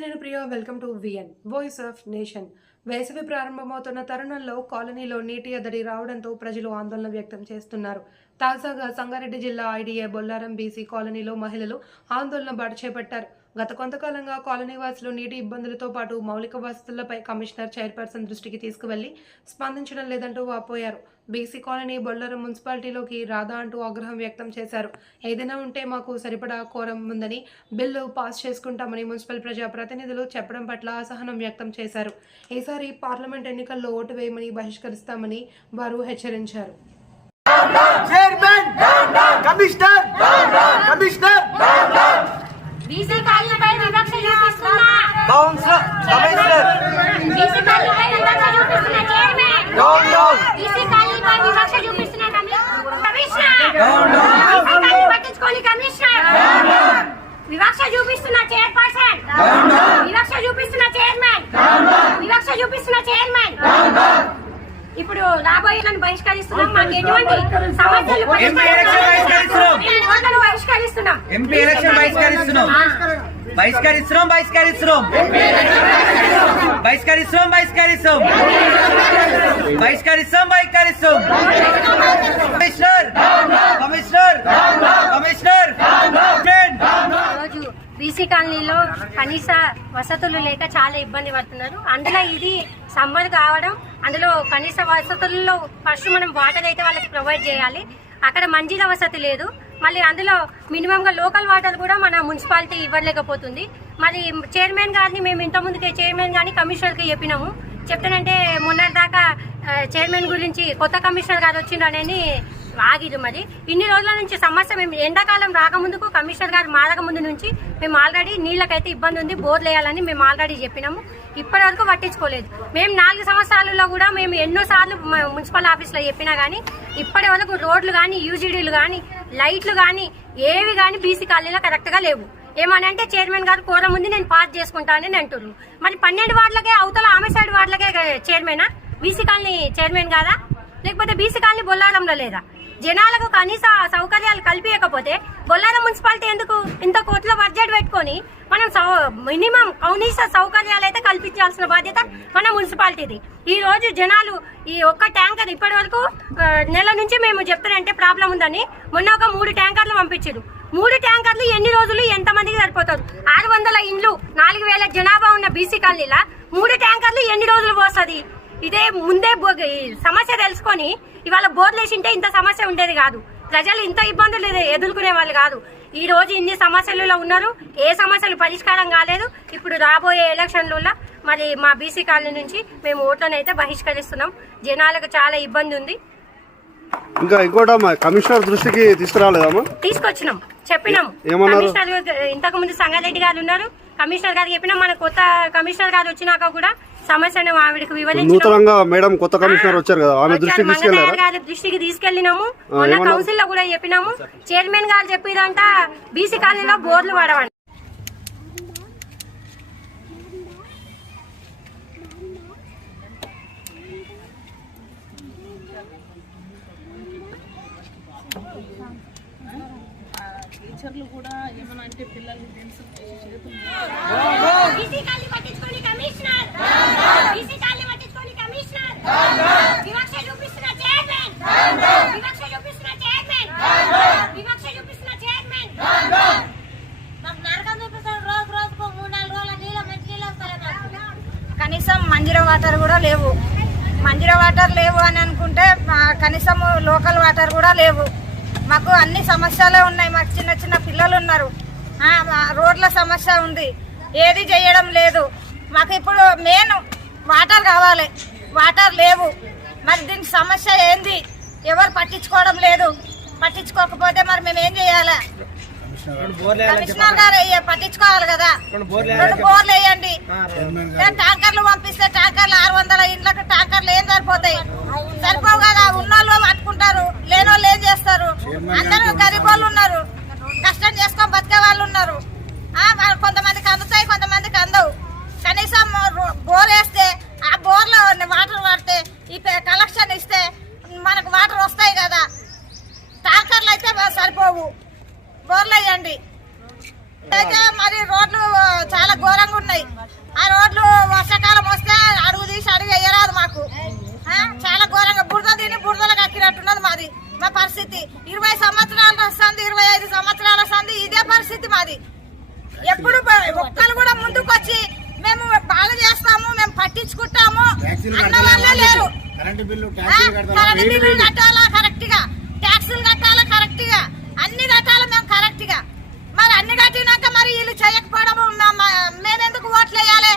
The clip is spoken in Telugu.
Welcome to VN voice of nation. వేసవి ప్రారంభమవుతున్న తరుణంలో కాలనీలో నీటి ఎద్దడి రావడంతో ప్రజలు ఆందోళన వ్యక్తం చేస్తున్నారు. తాజాగా సంగారెడ్డి జిల్లా ఐడిఏ బొల్లారం బీసీ కాలనీలో మహిళలు ఆందోళన బాట చేపట్టారు. గత కొంతకాలంగా కాలనీ వాసులు నీటి ఇబ్బందులతో పాటు మౌలిక వసతులపై కమిషనర్ చైర్పర్సన్ దృష్టికి తీసుకువెళ్ళి స్పందించడం లేదంటూ వాపోయారు. బీసీ కాలనీ బొల్లారం మున్సిపాలిటీలోకి రాదా అంటూ ఆగ్రహం వ్యక్తం చేశారు. ఏదైనా ఉంటే మాకు సరిపడా కోరం ఉందని బిల్లు పాస్ చేసుకుంటామని మున్సిపల్ ప్రజా ప్రతినిధులు చెప్పడం పట్ల అసహనం వ్యక్తం చేశారు. ఈసారి పార్లమెంట్ ఎన్నికల్లో ఓటు వేయమని బహిష్కరిస్తామని వారు హెచ్చరించారు. చైర్మన్! కమిషనర్! కమిషనర్ బీసీ కాలనీపై వివక్ష చూపిస్తున్నా కౌన్సిలర్ కమిషనర్ డౌన్ డౌన్ వివక్ష చూపిస్తున్న చైర్పర్సన్ వివక్ష చూపిస్తున్న చైర్మన్ వివక్ష చూపిస్తున్న చైర్మన్ ఇప్పుడు రాబోయే నన్ను బహిష్కరిస్తున్నాం. మాకు ఎటువంటి సమస్యలు బహిష్కరిస్తున్నాం. బహిష్కరిస్తున్నాం. ఎంపీ ఎలక్షన్ బహిష్కరిస్తున్నాం బహిష్కరిస్తున్నాం. బహిష్కరిస్తున్నాం బహిష్కరిస్తున్నాం. బహిష్కరిస్తాం బహిష్కరిస్తాం బహిష్కరిస్తాం కమిషనర్ కమిషనర్ కమిషనర్. రోజు బీసీ కాలనీలో కనీస వసతులు లేక చాలా ఇబ్బంది పడుతున్నారు. అందులో ఇది సమ్మర్ కావడం అందులో కనీస వసతుల్లో ఫస్ట్ మనం వాటర్ అయితే వాళ్ళకి ప్రొవైడ్ చేయాలి. అక్కడ మంజీల వసతి లేదు. మళ్ళీ అందులో మినిమంగా లోకల్ వాటర్ కూడా మన మున్సిపాలిటీ ఇవ్వలేకపోతుంది. మరి చైర్మన్ గారిని మేము ఇంతకుముందుకే చైర్మన్ గారిని కమిషనర్కి చెప్పినాము. చెప్తానంటే మొన్నటి దాకా చైర్మన్ గురించి కొత్త కమిషనర్ గారు వచ్చిండని ఆగిరు మరి. ఇన్ని రోజుల నుంచి సమస్య మేము ఎండాకాలం రాకముందుకు కమిషనర్ గారు మారక ముందు నుంచి మేము ఆల్రెడీ నీళ్ళకైతే ఇబ్బంది ఉంది బోర్లు వేయాలని మేము ఆల్రెడీ చెప్పినాము. ఇప్పటి వరకు పట్టించుకోలేదు. మేము నాలుగు సంవత్సరాలలో కూడా మేము ఎన్నో సార్లు మున్సిపల్ ఆఫీస్లో చెప్పినా కానీ ఇప్పటి వరకు రోడ్లు కానీ యూజీడీలు కానీ లైట్లు కానీ ఏవి కానీ బీసీ కాలనీలో కరెక్ట్గా లేవు. ఏమని అంటే చైర్మన్ గారు కోరం ఉంది నేను పాస్ చేసుకుంటానని అంటున్నారు మరి పన్నెండు వార్డులకే అవతల ఆమె సైడ్ వార్డులకే చైర్మనా? బీసీ కాలనీ చైర్మన్ కాదా లేకపోతే బీసీ కాలనీ బొల్లారంలో లేదా? జనాలకు కనీస సౌకర్యాలు కల్పించకపోతే బొల్లారం మున్సిపాలిటీ ఎందుకు ఇంత కోట్ల బడ్జెట్ పెట్టుకొని మనం సౌ- మినిమం కనీస సౌకర్యాలు అయితే కల్పించాల్సిన బాధ్యత మన మున్సిపాలిటీది. ఈ రోజు జనాలు ఈ ఒక్క ట్యాంకర్ ఇప్పటి వరకు నెల నుంచి మేము చెప్తానంటే ప్రాబ్లం ఉందని మొన్న ఒక మూడు ట్యాంకర్లు పంపించారు. మూడు ట్యాంకర్లు ఎన్ని రోజులు ఎంత మందికి సరిపోతారు? ఆరు వందల ఇండ్లు నాలుగు వేల జనాభా ఉన్న బీసీ కాలనీలా మూడు ట్యాంకర్లు ఎన్ని రోజులు పోస్తుంది? ఇదే ముందే సమస్య తెలుసుకొని ఇవాళ బోర్లు వేసింటే ఇంత సమస్య ఉండేది కాదు. ప్రజలు ఇంత ఇబ్బందులు ఎదు- ఎదుర్కొనే వాళ్ళు కాదు. ఈ రోజు ఇన్ని సమస్యలలో ఉన్నారు. ఏ సమస్యలు పరిష్కారం కాలేదు. ఇప్పుడు రాబోయే ఎలక్షన్లలో మరి మా బీసీ కాలనీ నుంచి మేము ఓట్లను అయితే బహిష్కరిస్తున్నాం. జనాలకు చాలా ఇబ్బంది ఉంది. ఇంకా ఇంకోటమ్మా కమిషనర్ దృష్టికి తీసుకురాలేదమ్మా? తీసుకొచ్చినాం. చెప్పినాం? కమిషనర్ ఇంతకు ముందు సంగారెడ్డి గారు ఉన్నారు. కమిషనర్ గారికి చెప్పినాం మన కొత్త కమిషనర్ గారు వచ్చినాక కూడా సమస్యను ఆవిడకి నూతనంగా మేడం కొత్త కమిషనర్ వచ్చారు కదా ఆమె. దృష్టికి గారి దృష్టికి తీసుకెళ్ళినాము మొన్న? కౌన్సిల్లో కూడా చెప్పినాము చైర్మన్ గారు చెప్పిదంట బీసీ కాలనీలో బోర్లు వాడవండి టీచర్లు కూడా ఏమైనా అంటే పిల్లల్ని చేతులు బీసీ కాలనీ పట్టించుకోని కమిషనర్ బీసీ కాలనీ పట్టించుకోని కమిషనర్ వివక్ష చూపిస్తున్న చైర్మన్ వివక్ష చూపిస్తున్న చైర్మన్ వివక్ష చూపిస్తున్న చైర్మన్ మాకు నరకం చూపిస్తారు రోజు రోజుకు మూడు నాలుగు రోజుల నీళ్ళ మంచి నీళ్ళు వస్తాయి మాకు కనీసం మంజీరా వాటర్ కూడా లేవు. మంజీరా వాటర్ లేవు అని అనుకుంటే మా కనీసం లోకల్ వాటర్ కూడా లేవు. మాకు అన్ని సమస్యలే ఉన్నాయి. మాకు చిన్న చిన్న పిల్లలు ఉన్నారు. మా రోడ్ల సమస్య ఉంది. ఏది చేయడం లేదు. మాకు ఇప్పుడు మెయిన్ వాటర్ కావాలి. వాటర్ లేవు. మరి దీని సమస్య ఏంది? ఎవరు పట్టించుకోవడం లేదు. పట్టించుకోకపోతే మరి మేము ఏం చేయాలి? కమిషనర్ గారు పట్టించుకోవాలి కదా. రెండు బోర్లు వేయండి. ట్యాంకర్లు పంపిస్తే ట్యాంకర్లు ఆరు వందల ఇండ్లకు ట్యాంకర్లు ఏం సరిపోతాయి? సరిపోవు కదా ఉన్నోళ్ళు పట్టుకుంటారు లేనోళ్ళు ఏం చేస్తారు? అందరూ గరీబ్ వాళ్ళు ఉన్నారు. కష్టం చేసుకొని బతికే వాళ్ళు ఉన్నారు. పరిస్థితి మాది. ఎప్పుడు ఒక్కరు కూడా ముందుకు వచ్చి మేము బాగా చేస్తాము మేము పట్టించుకుంటాము అన్న వాళ్ళే లేరు. కరెంటు బిల్లు కట్టాలా? కరెక్ట్గా ట్యాక్సులు కట్టాలా? కరెక్ట్గా అన్ని కట్టాలి? మేము కరెక్ట్గా మరి అన్ని కట్టినాక మరి వీళ్ళు చేయకపోవడము మేమెందుకు ఓట్లు వేయాలి?